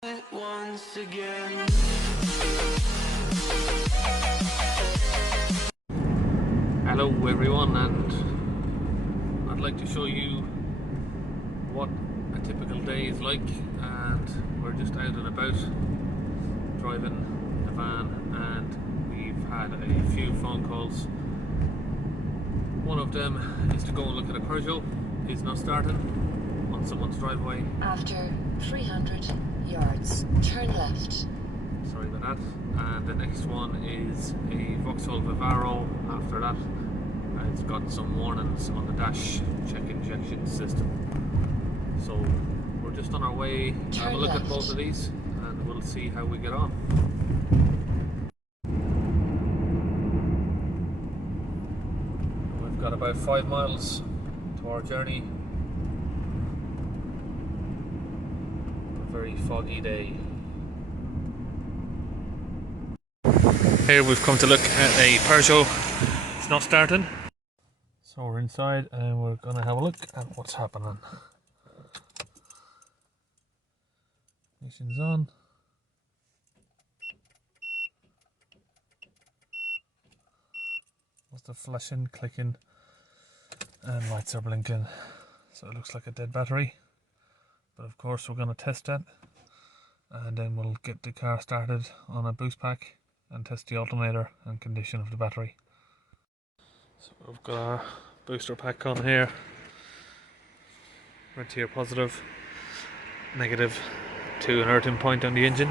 Once again. Hello everyone, and I'd like to show you what a typical day is like. And we're just out and about driving the van, and we've had a few phone calls. One of them is to go and look at a Peugeot. It's not starting on someone's driveway. After 300 yards, turn left. Sorry about that. And the next one is a Vauxhall Vivaro. After that, it's got some warnings on the dash, check injection system. So we're just on our way to have a look at both of these, and we'll see how we get on. We've got about 5 miles to our journey. A very foggy day. Here we've come to look at a Peugeot. It's not starting. So we're inside and we're going to have a look at what's happening. Ignition's on. What's the flashing, clicking, and lights are blinking. So it looks like a dead battery. But of course we're going to test that, and then we'll get the car started on a boost pack and test the alternator and condition of the battery. So we've got our booster pack on here. Red here positive, negative to an earthing point on the engine.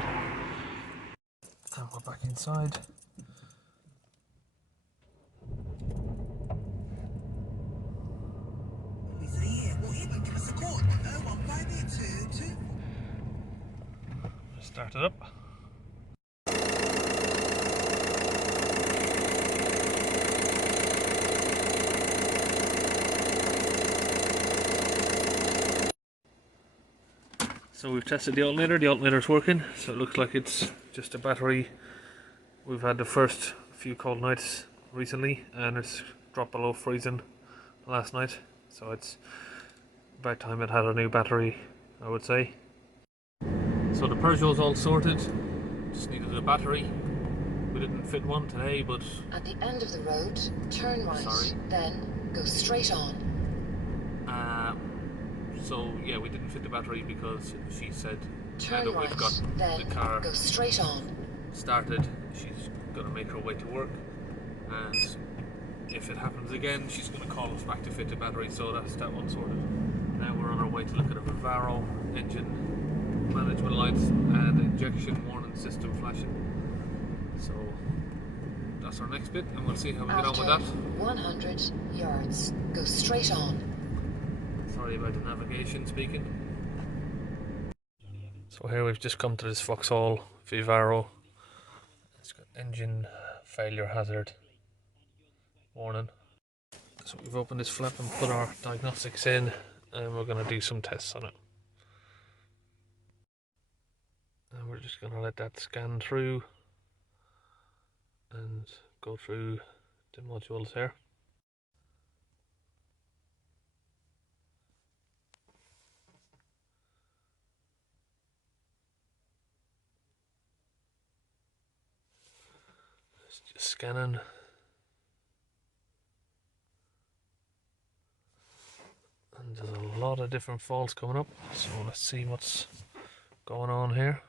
And we're back inside. Start it up. So we've tested the alternator's working, so it looks like it's just a battery. We've had the first few cold nights recently, and it's dropped below freezing last night, so it's about time it had a new battery, I would say. So the Peugeot's all sorted, just needed a battery. We didn't fit one today, but... At the end of the road, turn right, then go straight on. So yeah, we didn't fit the battery because she said turn now that right, we've got then the car go straight on. Started, she's going to make her way to work, and if it happens again, she's going to call us back to fit the battery, so that's that one sorted. Now we're on our way to look at a Vivaro engine management lights and injection warning system flashing. So that's our next bit, and we'll see how we get on with that. 100 yards, go straight on. Sorry about the navigation speaking. So here we've just come to this Vauxhall Vivaro. It's got engine failure hazard warning. So we've opened this flap and put our diagnostics in, and we're going to do some tests on it. And we're just going to let that scan through and go through the modules here. It's just scanning. And there's a lot of different faults coming up, so let's see what's going on here.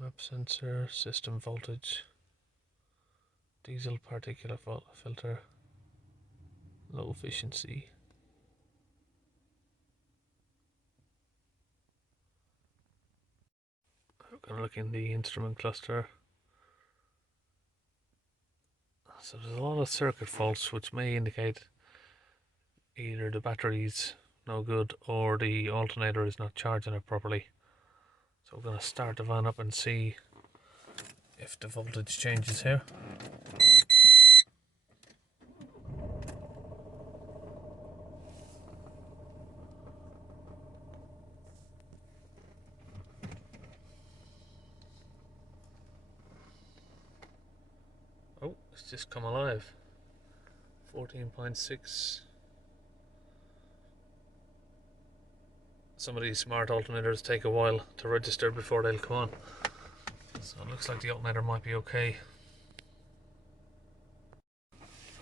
Map sensor, system voltage, diesel particulate filter, low efficiency. We're going to look in the instrument cluster. So there's a lot of circuit faults, which may indicate either the battery's no good or the alternator is not charging it properly. So we're going to start the van up and see if the voltage changes here. Oh, it's just come alive. 14.6. Some of these smart alternators take a while to register before they'll come on. So it looks like the alternator might be okay.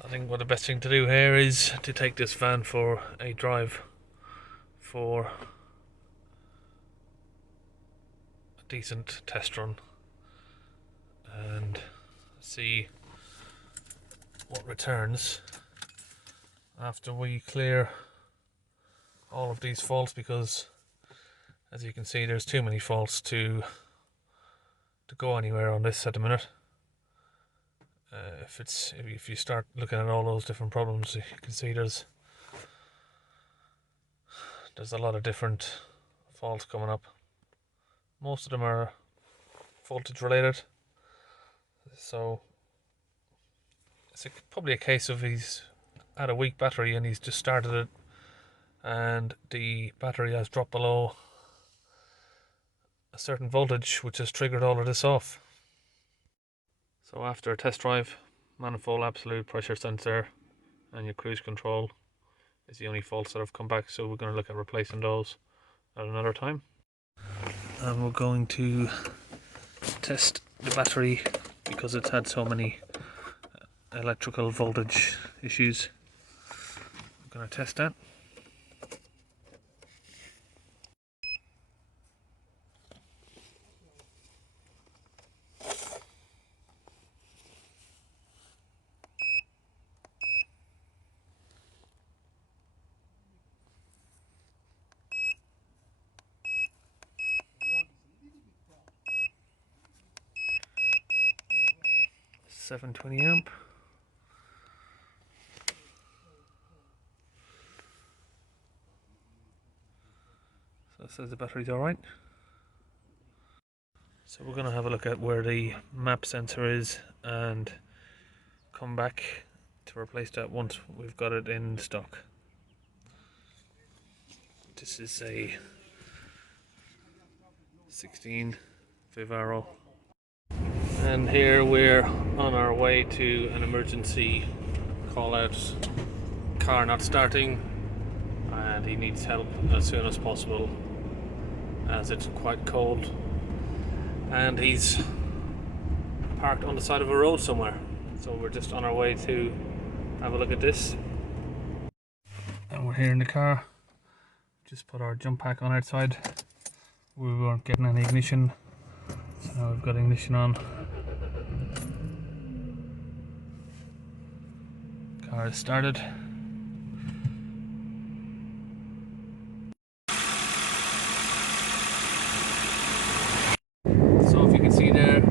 I think what the best thing to do here is to take this van for a drive for a decent test run and see what returns after we clear all of these faults, because as you can see there's too many faults to go anywhere on this at the minute. If you start looking at all those different problems, you can see there's a lot of different faults coming up. Most of them are voltage related, so it's probably a case of he's had a weak battery and he's just started it and the battery has dropped below a certain voltage, which has triggered all of this off. So after a test drive, manifold absolute pressure sensor and your cruise control is the only faults that have come back, so we're going to look at replacing those at another time. And we're going to test the battery because it's had so many electrical voltage issues. I'm going to test that. .720 amp. So it says the battery's alright. So we're going to have a look at where the map sensor is and come back to replace that once we've got it in stock. This is a 16 Vivaro. And here we're on our way to an emergency call out. Car not starting and he needs help as soon as possible as it's quite cold and he's parked on the side of a road somewhere. So we're just on our way to have a look at this. And we're here in the car. Just put our jump pack on outside. We weren't getting any ignition, so now we've got ignition on. Car is started. So if you can see there,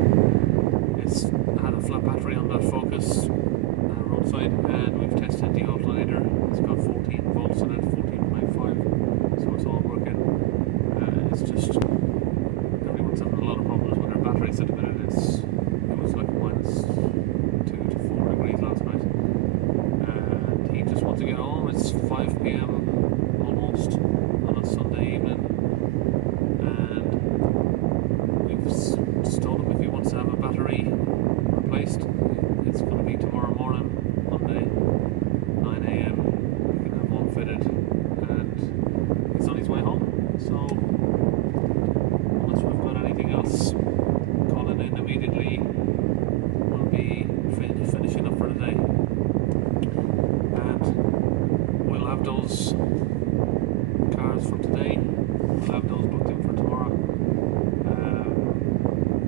it's had a flat battery on the Focus roadside, and we've tested the alternator. It's got 14 volts in it, 14.5, so it's all working. It's just everyone's having a lot of problems with their batteries at the minute. It was like minus 2 to 4 degrees last night, and he just wants to get home. It's 5 p.m. almost on a Sunday evening, and we've just told him if he wants to have a battery replaced, it's going to be tomorrow morning, Monday, 9 a.m. We can have one fitted, and he's on his way home. So unless we've got anything else calling in immediately, we'll be finishing up for the day, and we'll have those cars from today, we'll have those booked in for tomorrow.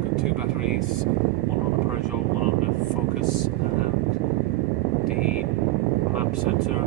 Got 2 batteries, one on the Peugeot, one on the Focus, and the map sensor